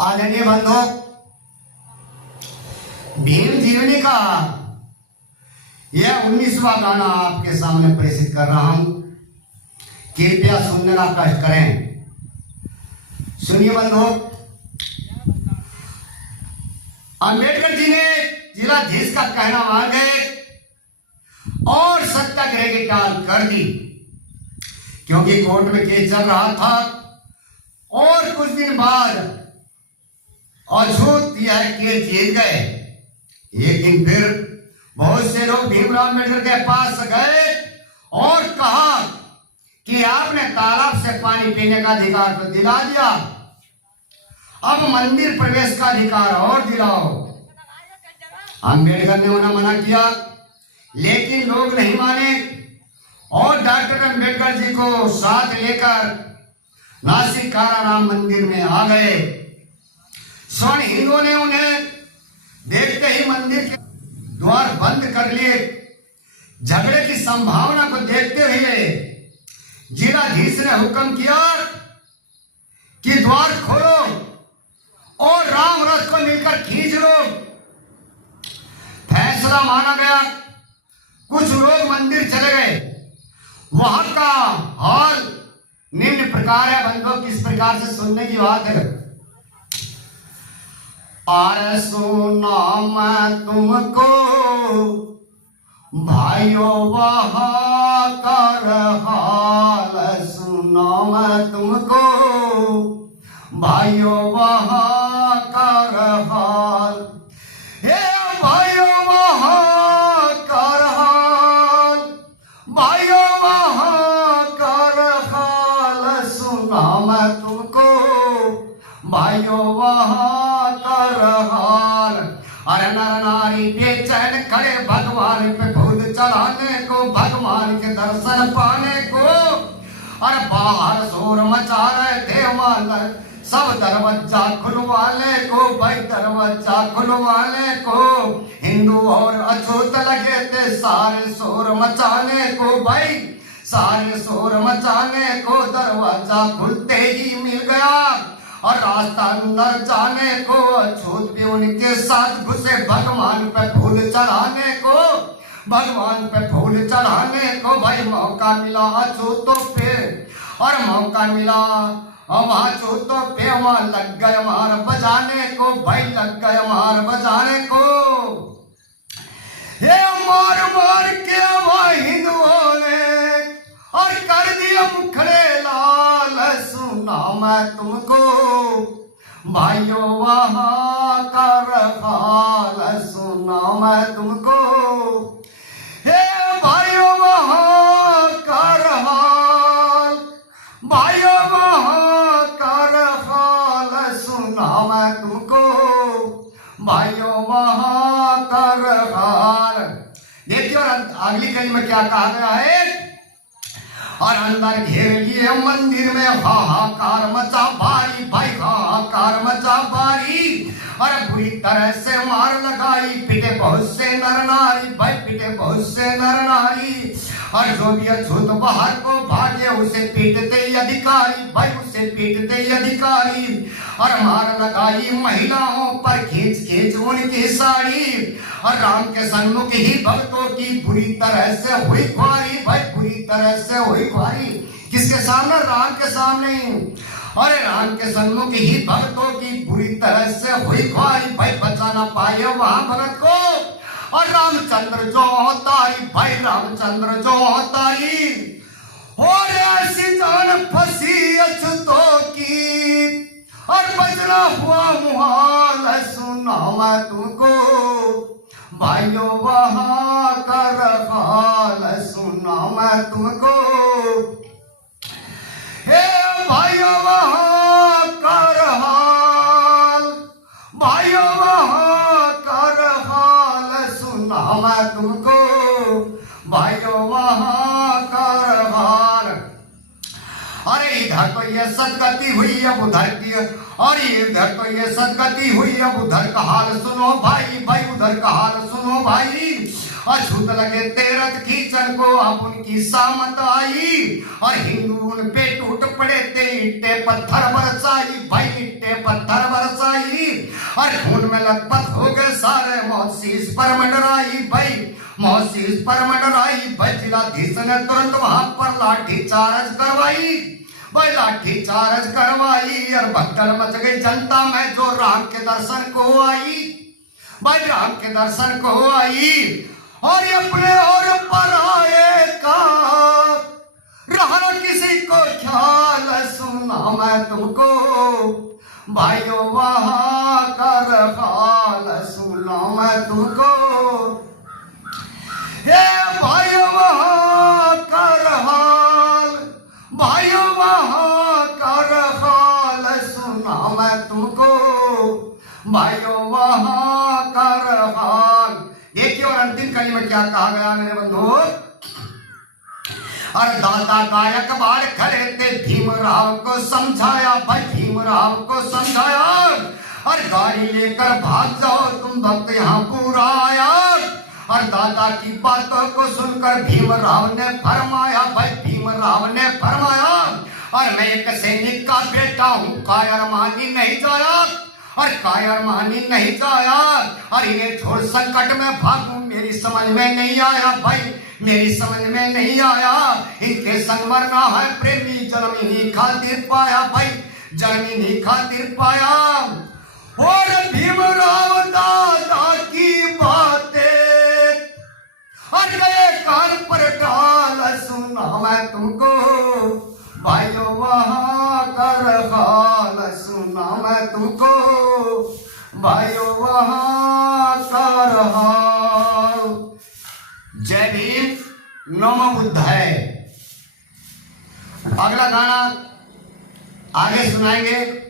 आदरणीय बंधु, भीम जीवनी का यह 19वां गाना आपके सामने प्रेषित कर रहा हूं। कृपया सुनने का कष्ट करें। सुनिए बंधु, अंबेडकर जी ने जिलाधीश का कहना मान गए और सत्याग्रह की टाल कर दी, क्योंकि कोर्ट में केस चल रहा था और कुछ दिन बाद अछूत यह केस जीत गए। एक दिन फिर बहुत से लोग भीमराव अम्बेडकर के पास गए और कहा कि आपने तालाब से पानी पीने का अधिकार तो दिला दिया, अब मंदिर प्रवेश का अधिकार और दिलाओ। अम्बेडकर ने उन्हें मना किया, लेकिन लोग नहीं माने और डॉक्टर अम्बेडकर जी को साथ लेकर नासिक काराराम मंदिर में आ गए। स्वर्ण हिंदुओं ने उन्हें देखते ही मंदिर के द्वार बंद कर लिए। झगड़े की संभावना को देखते हुए जिलाधीश ने हुक्म किया कि द्वार खोलो और राम रथ को मिलकर खींच लो। फैसला माना गया। कुछ लोग मंदिर चले गए। वहां का हाल निम्न प्रकार है बंधुओं, किस प्रकार से सुनने की बात है। अरे सुना मैं तुमको भाइयों वहाँ कर हाल, सुना मैं तुमको भाइयों वहाँ कर हाल, हे भाइयों वहाँ कर हाल, भाइयों वहाँ कर हाल, सुना मैं तुमको भाइयों वहाँ कर हाल। अरे नर नारी बेचैन खड़े भगवान पे फूल चढ़ाने को, भगवान के दर्शन पाने को। अरे बाहर शोर मचा रहे थे वाले, सब दरवाजा खुलवाने को, भाई दरवाजा खुलवाने को। हिंदू और अछूत लगे थे सारे शोर मचाने को, भाई सारे शोर मचाने को। दरवाजा खुलते ही मिल गया और रास्ता अंदर जाने को। अछूत भी उनके साथ घुसे भगवान पे फूल चढ़ाने को, भगवान पे फूल चढ़ाने को। भाई मौका मिला अछूतों पे और मौका मिला वहां अछूतों पे, वहां लग गए मार बजाने को, भाई लग गए मार बजाने को। ये मार मार के वहां हिंदुओं ने और कर दिया मुखड़े लाल, सुना मैं तुमको भाइयों वहाँ कर हाल, सुना मैं तुमको हे भाइयों वहाँ कर हाल, भाइयों वहाँ कर हाल, सुना मैं तुमको भाइयों वहाँ कर हाल। देखिए और अगली कड़ी में क्या कहा गया है। और अंदर घेर लिए मंदिर में हाहाकार मचा भारी, भाई हाहाकार मचा भारी। और बुरी तरह से मार लगाई, पिटे बहुत से नर नारी, भाई पिटे बहुत से नर नारी। और जो भी अछूत बाहर को भागे उसे पीटते ही अधिकारी, भाई उसे पीटते ही अधिकारी। और मार लगाई महिलाओं पर खींच खींच उनकी साड़ी। और राम के सन्मुख ही भक्तों की बुरी तरह से हुई ख्वारी, भाई बुरी तरह से हुई ख्वारी। किसके सामने? राम के सामने। अरे राम के सन्मुख ही भक्तों की बुरी तरह से हुई ख्वारी, भाई बचा ना पाए वहां भगत को। और रामचंद्र जो अवतारी, भाई रामचंद्र जो अवतारी। और ऐसी जान फंसी अछूतों की और बचना हुआ मुहाल, सुना मैं तुमको भाइयों वहाँ कर हाल, सुना मैं तुमको हे भाइयों वहाँ कर हाल, भाइयों वहाँ कर हाल, सुना मैं तुमको भाइयों वहाँ कर हाल। अरे इधर तो ये सदगति हुई अब उधर की, और इधर तो ये सदगति हुई अब उधर का हाल सुनो भाई, भाई उधर का हाल सुनो भाई। अछूत लगे तेरथ खींचन को अब उनकी सामत आई, और हिंदू उन पे टूट पड़े थे ईटे पत्थर बरसाई, भाई ईटे पत्थर बरसाई। और खून में लथपथ हो गए सारे, मौत शीश पर मंडराई भाई, मौत शीश पर मंडराई भाई। जिलाधीश ने तुरंत वहां पर लाठी चार्ज करवाई भाई, लाठी चार्ज करवाई। और भगदड़ मच गई जनता में जो राम के दर्शन को आई भाई, राम के दर्शन को आई। और ये अपने और पर आए का रहा किसी को ख्याल, सुना मैं तुमको भाइयों वहां कर हाल, सुना मैं तुमको हे भाइयों वहां कर हाल, भाइयों वहां कर हाल, सुना मैं तुमको भाइयों वहां कर हाल। देखिए और अंतिम कली में क्या कहा गया मेरे बंधु। और दादा गायक बाड़ खड़े थे, भीमराव को समझाया भाई, भीमराव को समझाया। और गाड़ी लेकर भाग जाओ तुम भक्त यहाँ पूरा आया। और दादा की बातों को सुनकर भीमराव ने फरमाया भाई, भीमराव ने फरमाया और मैं एक सैनिक का बेटा हूँ, कायर मानी नहीं जाया, और कायर मानी नहीं जाया। और इन्हें छोड़ संकट में भागूं मेरी समझ में नहीं आया भाई, मेरी समझ में नहीं आया। इनके संग मरना है प्रेमी, जन्म इन्हीं खातिर पाया भाई, जन्म इन्हीं खातिर पाया। और भीमराव दादा की बातें और गए कान पर डाल, सुना मैं तुमको भाइयों वहां कर हाल, सुना मैं तुमको भाइयों वहां कर हाल। जय भीम, नमो बुद्धाय। अगला गाना आगे सुनाएंगे।